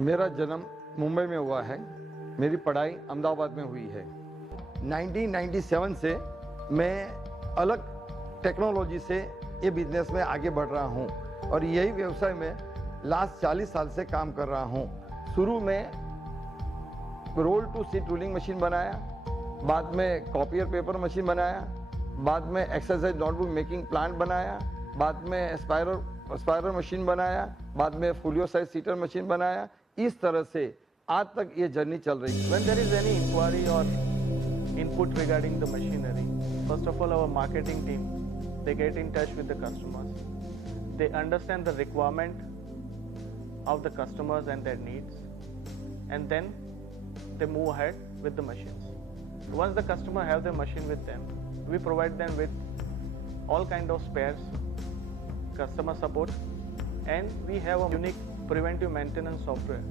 मेरा जन्म मुंबई में हुआ है। मेरी पढ़ाई अहमदाबाद में हुई है। 1997 से मैं अलग टेक्नोलॉजी से ये बिजनेस में आगे बढ़ रहा हूँ और यही व्यवसाय में लास्ट 40 साल से काम कर रहा हूँ। शुरू में roll to sheet ruling machine बनाया, बाद में कॉपियर पेपर मशीन बनाया, बाद में एक्सरसाइज नोटबुक मेकिंग प्लांट बनाया, बाद में स्पायरल मशीन बनाया, बाद में फोलियो साइज सीटर मशीन बनाया। इस तरह से आज तक ये जर्नी चल रही है। When there is any inquiry or input regarding the machinery, first of all our marketing team, they get in touch with the customers. They understand the requirement of the customers and their needs, and then they move ahead with the machines. Once the customer have the machine with them, we provide them with all kind of spares, customer support, and we have a unique preventive maintenance software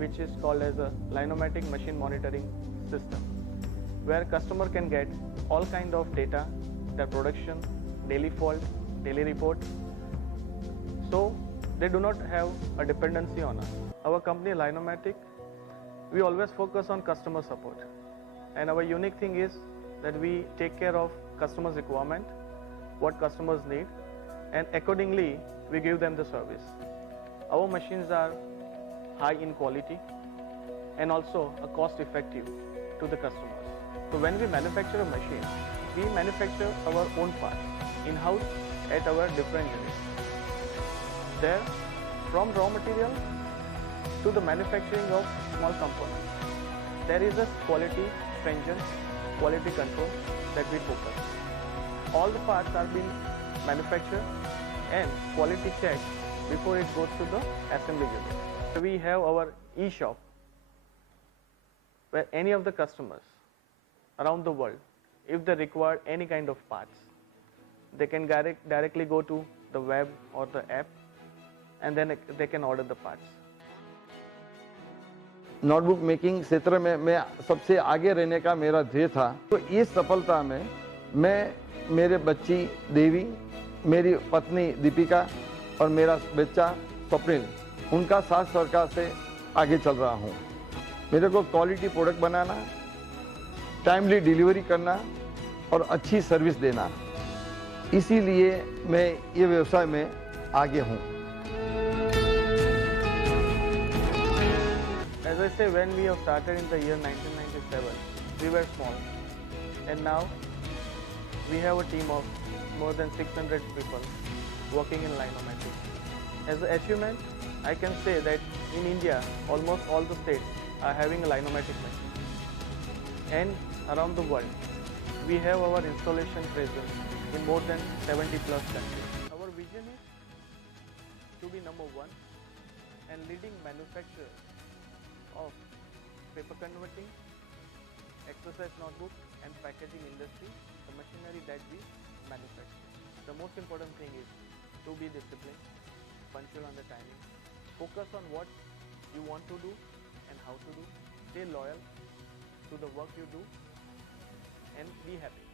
which is called as a Linomatic machine monitoring system, where customer can get all kind of data, their production, daily fault, daily report, so they do not have a dependency on us. Our company Linomatic, we always focus on customer support, and our unique thing is that we take care of customers' requirement, what customers need, and accordingly we give them the service. Our machines are high in quality and also a cost effective to the customers. So when we manufacture a machine, we manufacture our own parts in-house at our different units. There, from raw material to the manufacturing of small components, there is a quality stringent, quality control that we focus. All the parts are being manufactured and quality checked before it goes to the assembly unit. We have our e-shop where any of the customers around the world, if they require any kind of parts, they can directly go to the web or the app and then they can order the parts. Notebook making क्षेत्र में मैं सबसे आगे रहने का मेरा ध्येय था। तो इस सफलता में मैं, मेरे बच्ची देवी, मेरी पत्नी दीपिका और मेरा बच्चा स्वप्निल, उनका साथ सरकार से आगे चल रहा हूँ। मेरे को क्वालिटी प्रोडक्ट बनाना, टाइमली डिलीवरी करना और अच्छी सर्विस देना, इसीलिए मैं ये व्यवसाय में आगे हूँ। As I say, when we have started in the year 1997, we were small, and now we have a team of more than 600 people working in Linomatic. As an achievement, I can say that in India, almost all the states are having a Linomatic machine, and around the world, we have our installation presence in more than 70 plus countries. Our vision is to be number one and leading manufacturer of paper converting, exercise notebook and packaging industry, the machinery that we manufacture. The most important thing is to be disciplined, punctual on the timing, focus on what you want to do and how to do, stay loyal to the work you do, and be happy.